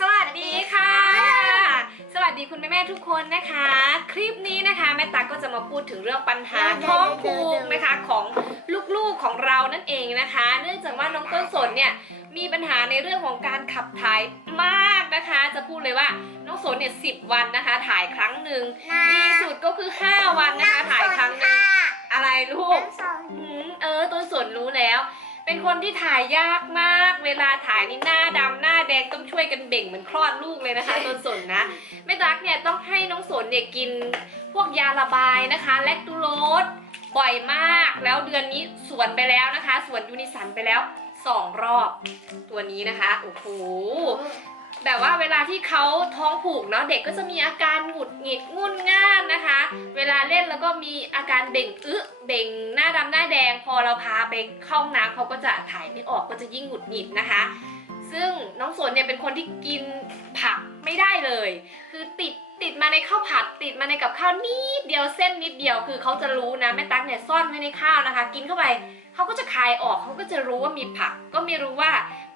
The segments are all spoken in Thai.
สวัสดีค่ะ สวัสดีคุณแม่ๆทุกคนนะคะ คลิปนี้นะคะแม่ตั๊กก็จะมาพูดถึงเรื่องปัญหาท้องผูกนะคะของลูกๆของเรานั่นเองนะคะ เนื่องจากว่าน้องต้นสนเนี่ยมีปัญหาในเรื่องของการขับถ่ายมากนะคะ จะพูดเลยว่าน้องสนเนี่ยสิวันนะคะ ถ่ายครั้งหนึ่งดีสุดก็คือ 5 วันนะคะ ถ่ายครั้งหนึ่งอะไรลูกอืมเออต้นสนรู้แล้ว เป็นคนที่ถ่ายยากมาก เวลาถ่ายนี่หน้าดำหน้าแดงต้องช่วยกันเบ่งเหมือนคลอดลูกเลยนะคะต้นสนนะแม่ตักเนี่ยต้องให้น้องสนเนี่ยกินพวกยาระบายนะคะแลคตูโรสบ่อยมากแล้วเดือนนี้สวนไปแล้วนะคะ สวนยูนิสันไปแล้วสองรอบตัวนี้นะคะโอ้โห แบบว่าเวลาที่เขาท้องผูกเนาะเด็กก็จะมีอาการหงุดหงิดงุนง่านนะคะ เวลาเล่นแล้วก็มีอาการเบ่งอึเบ่งหน้าดำหน้าแดง พอเราพาไปเข้าห้องน้ำเขาก็จะถ่ายไม่ออกก็จะยิ่งหงุดหงิดนะคะ ซึ่งน้องสนเนี่ยเป็นคนที่กินผักไม่ได้เลย คือติดติดมาในข้าวผัดติดมาในกับข้าวนิดเดียวเส้นนิดเดียวคือเขาจะรู้นะแม่ตั๊กเนี่ยซ่อนไว้ในข้าวนะคะ กินเข้าไปเขาก็จะคายออกเขาก็จะรู้ว่ามีผัก ก็ไม่รู้ว่า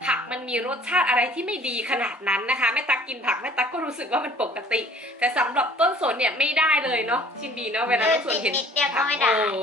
ผักมันมีรสชาติอะไรที่ไม่ดีขนาดนั้นนะคะแม่ตั๊กกินผักแม่ตั๊กก็รู้สึกว่ามันปกติ แต่สำหรับต้นสนเนี่ยไม่ได้เลยเนาะชินดีเนาะเวลาต้นสนเห็นนิดเดียวก็ไม่ได้โอ้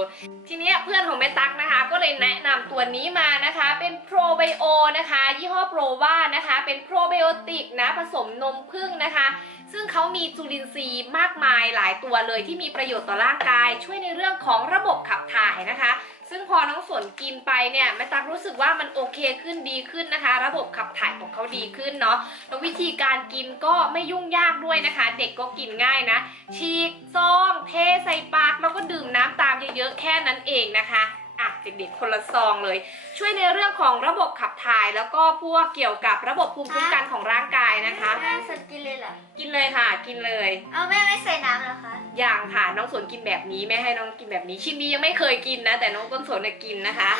ทีเนี้ยเพื่อนของแม่ตั๊กนะคะ ก็เลยแนะนำตัวนี้มานะคะ เป็นโปรไบโอนะคะ ยี่ห้อโปรวานะคะ เป็นโปรไบโอติกนะผสมนมผึ้งนะคะซึ่งเขามีจุลินทรีย์มากมายหลายตัวเลยที่มีประโยชน์ต่อร่างกาย ช่วยในเรื่องของระบบขับถ่ายนะคะ ซึ่งพอน้องสนกินไปเนี่ยแม่ตักรู้สึกว่ามันโอเคขึ้นดีขึ้นนะคะ ระบบขับถ่ายของเขาดีขึ้นเนาะแล้ววิธีการกินก็ไม่ยุ่งยากด้วยนะคะ เด็กก็กินง่ายนะ ฉีกซองเทใส่ปากแล้วก็ดื่มน้ำตามเยอะๆแค่นั้นเองนะคะอะเด็กๆคนละซองเลย ช่วยในเรื่องของระบบขับถ่าย แล้วก็พวกเกี่ยวกับระบบภูมิคุ้มกันของร่างกายนะคะ แม่สนกินเลยเหรอ กินเลยค่ะ กินเลย เอาแม่ไม่ใส่น้ำเหรอคะ อย่างค่ะน้องสนกินแบบนี้แม่ให้น้องกินแบบนี้ ชินดียังไม่เคยกินนะ แต่น้องต้นสนน่ะกินนะคะ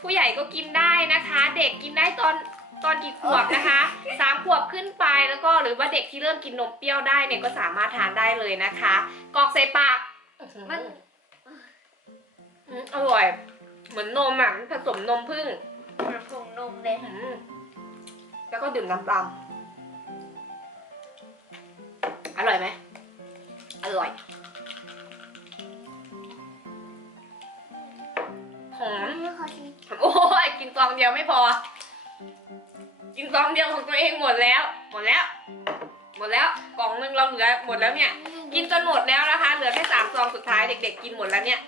ผู้ใหญ่ก็กินได้นะคะ เด็กกินได้ตอนตอนกี่ขวบนะคะสามขวบขึ้นไปแล้วก็หรือว่าเด็กที่เริ่มกินนมเปรี้ยวได้เนี่ยก็สามารถทานได้เลยนะคะกรอกใส่ปากมัน อืมอร่อยเห มือนนมอะมันผสมนมผึ้งเหมือนผงนมเลยอืมแล้วก็ดื่มน้ำตามอร่อยไหม อร่อย หอม นี่เขาทีโอ้ยกินซองเดียวไม่พอ กินซองเดียวของตัวเองหมดแล้ว หมดแล้ว หมดแล้วกล่องนึงเราเหลือหมดแล้วเนี่ย กินจนหมดแล้วนะคะ เหลือแค่สามซองสุดท้ายเด็ก ๆ กินหมดแล้วเนี่ย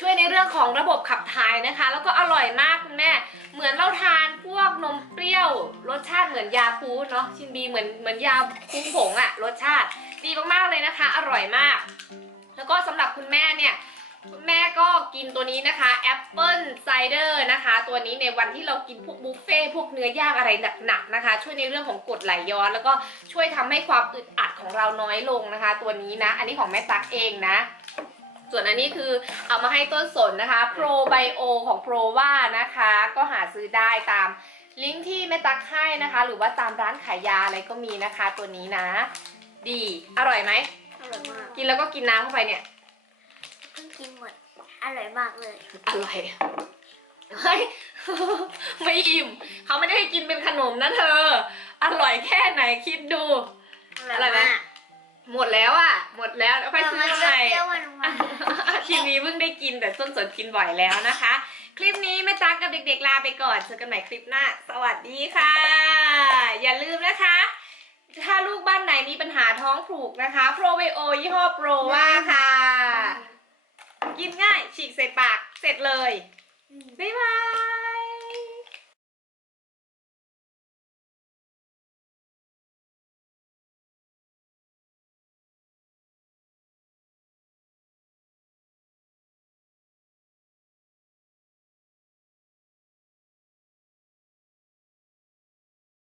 ช่วยในเรื่องของระบบขับถ่ายนะคะ แล้วก็อร่อยมากคุณแม่ เหมือนเราทานพวกนมเปรี้ยว รสชาติเหมือนยาคูเนาะชินบีเหมือนเหมือนยาคุ้มผงอะรสชาติดีมากๆเลยนะคะ อร่อยมาก แล้วก็สำหรับคุณแม่เนี่ยคุณแม่ก็กินตัวนี้นะคะแอปเปิลไซเดอร์นะคะ ตัวนี้ในวันที่เรากินพวกบุฟเฟ่พวกเนื้อย่างอะไรหนักๆนะคะ ช่วยในเรื่องของกรดไหลย้อน แล้วก็ช่วยทำให้ความอึดอัดของเราน้อยลงนะคะ ตัวนี้นะ อันนี้ของแม่ตั๊กเองนะ ส่วนอันนี้คือเอามาให้ต้นสนนะคะโปรไบโอของโปรว่านะคะ ก็หาซื้อได้ตามลิงก์ที่แม่ตั๊กให้นะคะ หรือว่าตามร้านขายยาอะไรก็มีนะคะ ตัวนี้นะ ดีอร่อยไหมอร่อยมากกินแล้วก็กินน้ำเข้าไปเนี่ยเพิ่งกินหมดอร่อยมากเลยอร่อยเฮ้ยไม่อิ่มเขาไม่ได้ให้กินเป็นขนมนะเธอ อร่อยแค่ไหนคิดดูอร่อยมากหมดแล้วอะ หมดแล้วแล้วไปแต่ซื้อมันใหม่ เปรี้ยวหวานหวานทีนี้เพิ่งได้กินแต่ต้นสนกินบ่อยแล้วนะคะ คลิปนี้แม่ตั๊กกับเด็กๆลาไปก่อนเจอกันใหม่คลิปหน้า สวัสดีค่ะ อย่าลืมนะคะ ถ้าลูกบ้านไหนมีปัญหาท้องผูกนะคะโปรไบโอยี่ห้อโปรว่าค่ะ กินง่ายฉีกใส่ปากเสร็จเลยบ๊ายบาย